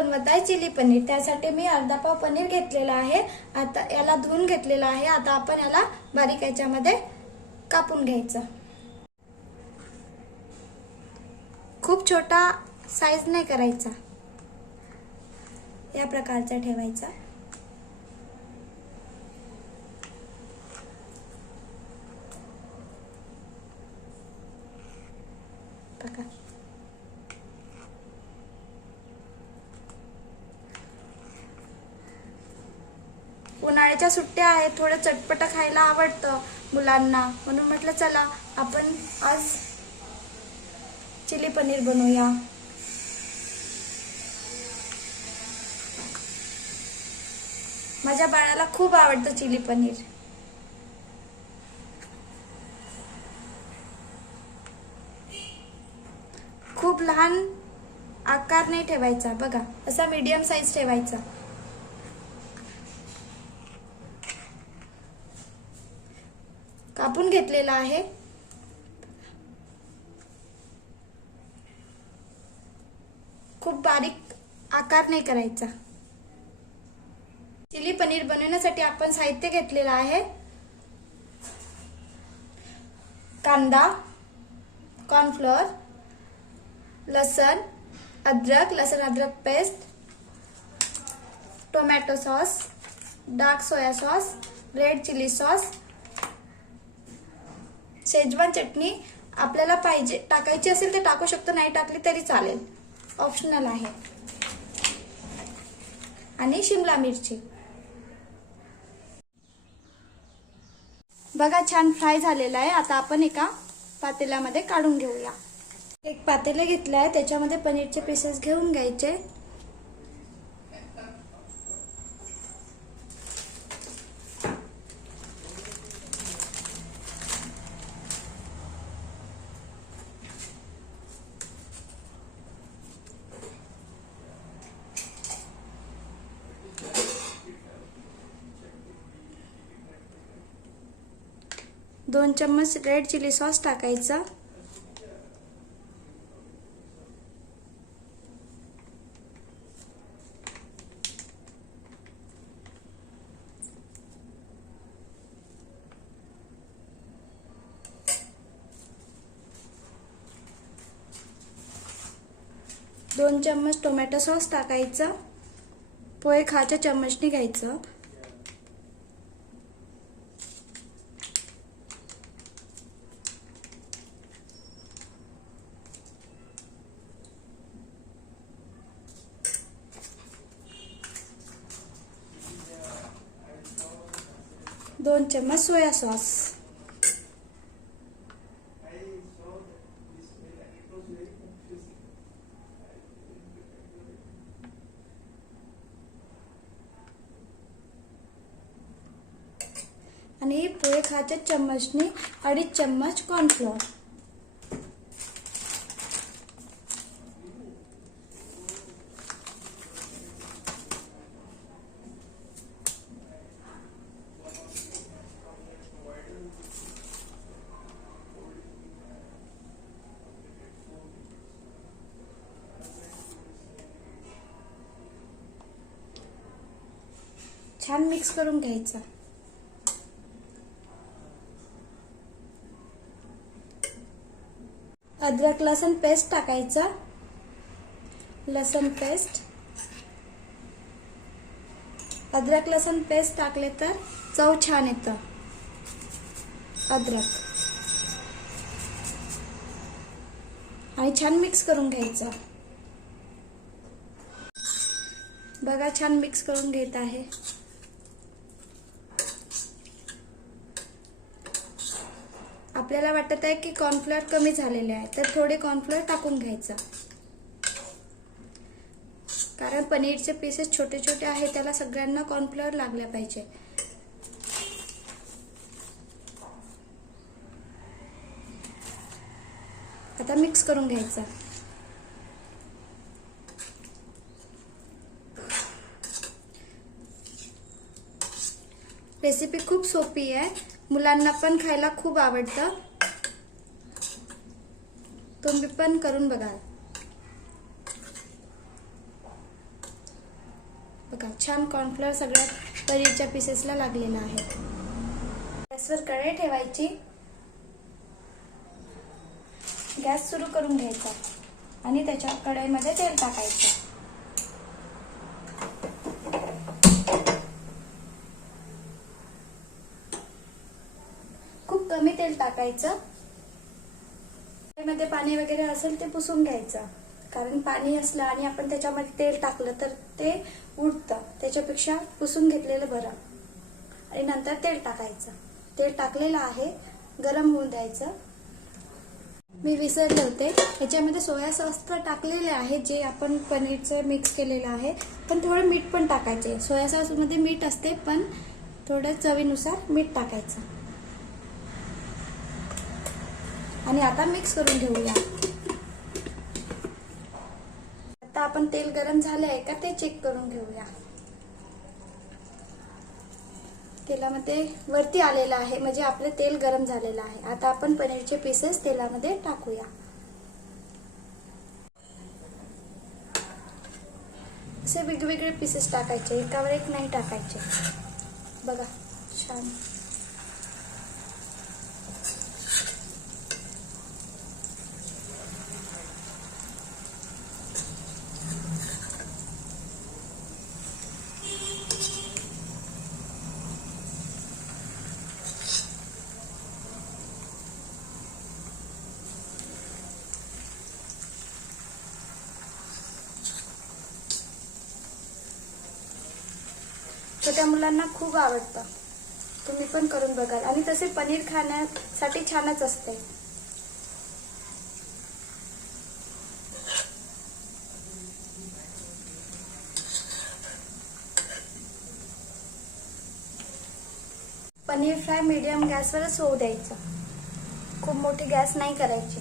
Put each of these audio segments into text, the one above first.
बनवत आहे चिली पनीर। त्यासाठी मी अर्धा पाव पनीर घेतलेला आहे। आता याला धुवून घेतलेला आहे। आता आपण याला बारीक याच्यामध्ये कापून घ्यायचं। खूप छोटा साईज नाही करायचा, या प्रकारचा ठेवायचा। बघा, उन्हाळ्याच्या सुट्ट्या आहेत, थोडं चटपट खायला आवडतं मुलांना, म्हणून म्हटलं चला आपण आज चिली पनीर बनवूया। माझ्या बाळाला खूप आवडतं चिली पनीर। खूप लहान आकार नाही ठेवायचा, बघा असा मीडियम साईज ठेवायचा। कापून घेतलेला आहे। खूप बारीक आकार नाही करायचा। चिली पनीर बनवण्यासाठी आपण साहित्य घेतलेलं आहे। कांदा, कॉर्नफ्लोअर, लसण अद्रक paste, tomato sauce, dark soya sauce, red chilli sauce, Schezwan चटणी आपल्याला पाहिजे टाकायची असेल तर टाकू शकतो, नाही टाकली तरी चालेल, ऑप्शनल आहे, आणि शिमला मिरची। बघा छान फ्राय झालेला आहे। आता आपण एका पातेल्यामध्ये काढून घेऊया। एक पातेले घेतले आहे, त्याच्यामध्ये पनीरचे पीसेस घेऊन घ्यायचे। दोन चम्मच रेड चिली सॉस टाकायचा। दोन चम्मच टोमॅटो सॉस टाकायचं। पोहे खाच्या चम्मचनी घ्यायचं। दोन चम्मच सोया सॉस, आणि पोहे खाच्या चम्मचनी 2.5 चम्मच कॉर्नफ्लोअर। छान मिक्स करून घ्यायचा। अद्रक लसण पेस्ट टाकायचा। लसण पेस्ट, अद्रक लसण पेस्ट टाकले तर चव छान येतं। अद्रक आणि छान मिक्स करून घ्यायचं। बघा छान मिक्स करून घेत आहे। आपल्याला वाटत आहे की कॉर्नफ्लोअर कमी झालेले आहे, तर थोडे कॉर्नफ्लोअर टाकून घ्यायचं, कारण पनीरचे पीसेस छोटे छोटे आहेत, त्याला सगळ्यांना कॉर्नफ्लोअर लागल्या पाहिजे। आता मिक्स करून घ्यायचं। रेसिपी खूप सोपी आहे, मुलांना पण खायला खूप आवडतं, तुम्ही पण करून बघा। बघा छान कॉर्नफ्लोअर सगळ्या पनीरच्या पीसेसला लागलेला आहे. गॅसवर कढई ठेवायची, गॅस सुरू करून घ्यायचा आणि त्याच्या कढईमध्ये तेल टाकायचं. खूप कमी तेल टाकायचं. कढईमध्ये पाणी वगैरे असेल ते पुसून घ्यायचं, कारण पाणी असलं आणि आपण त्याच्यामध्ये तेल टाकलं तर ते उडतं. त्याच्यापेक्षा पुसून घेतलेलं बरं. आणि नंतर तेल टाकायचं. तेल टाकलेलं आहे, गरम होऊन द्यायचं. मी विसरले होते, ह्याच्यामध्ये सोया सॉस तर टाकलेले आहे, जे आपण पनीरचं मिक्स केलेलं आहे, पण थोडं मीठ पण टाकायचे. सोया सॉस मध्ये मीठ असते, पण थोडं चवीनुसार मीठ टाकायचं. आणि आता मिक्स करून घेऊया. आता आपण तेल गरम झाले आहे का ते चेक करून घेऊया. तेलामध्ये वरती आलेलं आहे, म्हणजे आपले तेल गरम झालेलं आहे. आता आपण पनीरचे पीसेस तेलामध्ये टाकूया. असे वेगवेगळे पीसेस टाकायचे, एकावर एक नाही टाकायचे. बघा छान. छोट्या मुलांना खूप आवडतं. तुम्ही पण करून बघाल. आणि तसे पनीर खाण्यासाठी छानच असते. पनीर फ्राय मीडियम गॅसवरच होऊ द्यायचं. खूप मोठी गॅस नाही करायची.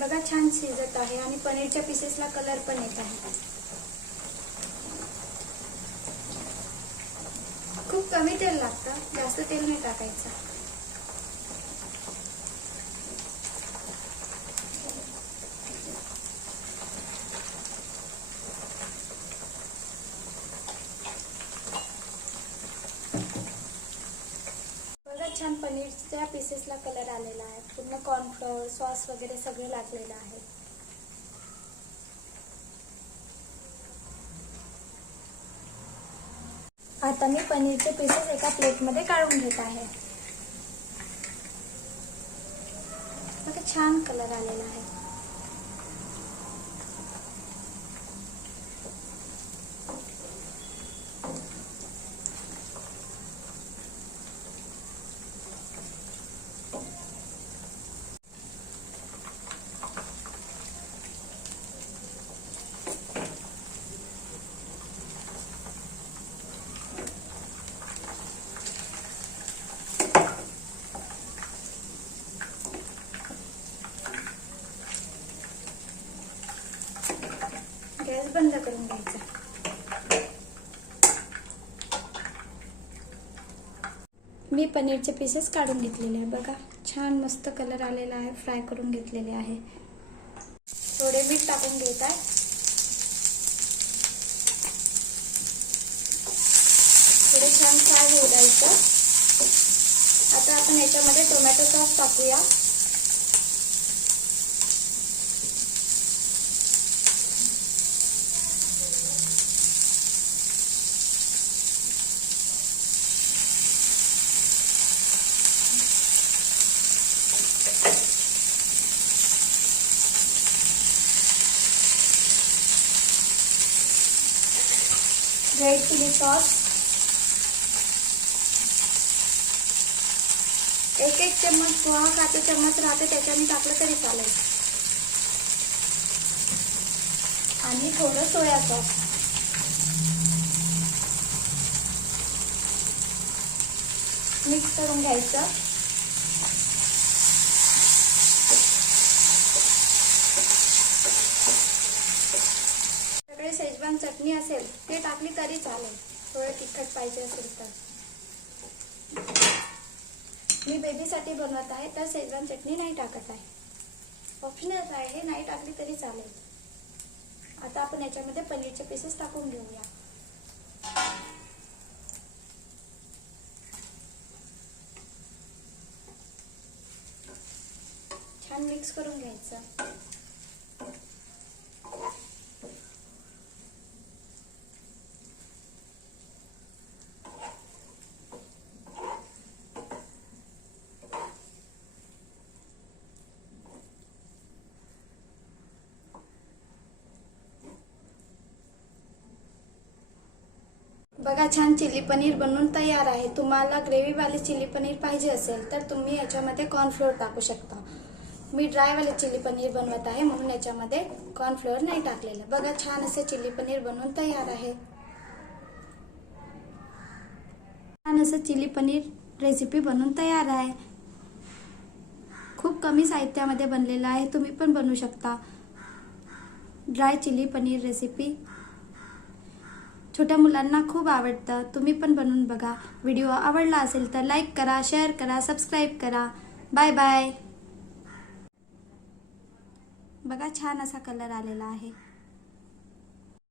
बघा छान शिजत आहे आणि पनीरच्या पीसेसला कलर पण येत आहे. खूप कमी तेल लागतं, जास्त तेल नाही टाकायचं. छान पनीरच्या पीसेसला कलर आलेला आहे. पूर्ण कॉर्नफ्लोअर सॉस वगैरे सगळं लागलेलं आहे. आता मी पनीरचे पीसेस एका प्लेटमध्ये काढून घेत आहे. बघा छान कलर आलेला आहे. गॅस बंद करून घ्यायचा. मी पनीरचे पीसेस काढून घेतलेले आहे. बघा छान मस्त कलर आलेला आहे. फ्राय करून घेतलेले आहे. थोडे मीठ टाकून घेत आहे. थोडे छान फ्राय होऊ द्यायचं. आता आपण याच्यामध्ये टोमॅटो सॉस टाकूया. रेड चिली सॉस, एक चम्मच पोहा खाते चम्मच राहते त्याच्याने टाकलं तरी चालेल. आणि थोडं सोया सॉस. मिक्स करून घ्यायचं. सगळे शेजवान चटणी असेल ते टाकली तरी चालेल, थोडं तिखट पाहिजे असेल तर. मी बेबीसाठी बनवत आहे तर शेजवान चटणी नाही टाकत आहे, ऑप्शनल आहे, नाही टाकली तरी चालेल. आता आपण याच्यामध्ये पनीरचे पीसेस टाकून घेऊया. छान मिक्स करून घ्यायचं. बघा छान चिली पनीर बनवून तयार आहे. तुम्हाला ग्रेव्हीवाले चिली पनीर पाहिजे असेल तर तुम्ही याच्यामध्ये कॉर्नफ्लोअर टाकू शकता. मी ड्रायवाले चिली पनीर बनवत आहे म्हणून याच्यामध्ये कॉर्नफ्लोअर नाही टाकलेलं. बघा छान असे चिली पनीर बनवून तयार आहे. छान असं चिली पनीर रेसिपी बनवून तयार आहे. खूप कमी साहित्यामध्ये बनलेलं आहे, तुम्ही पण बनवू शकता. ड्राय चिली पनीर रेसिपी छोट्या मुलांना खूप आवडतं, तुम्ही पण बनवून बघा. व्हिडिओ आवडला असेल तर लाईक करा, शेअर करा, सबस्क्राईब करा. Bye bye. बघा छान असा कलर आलेला आहे.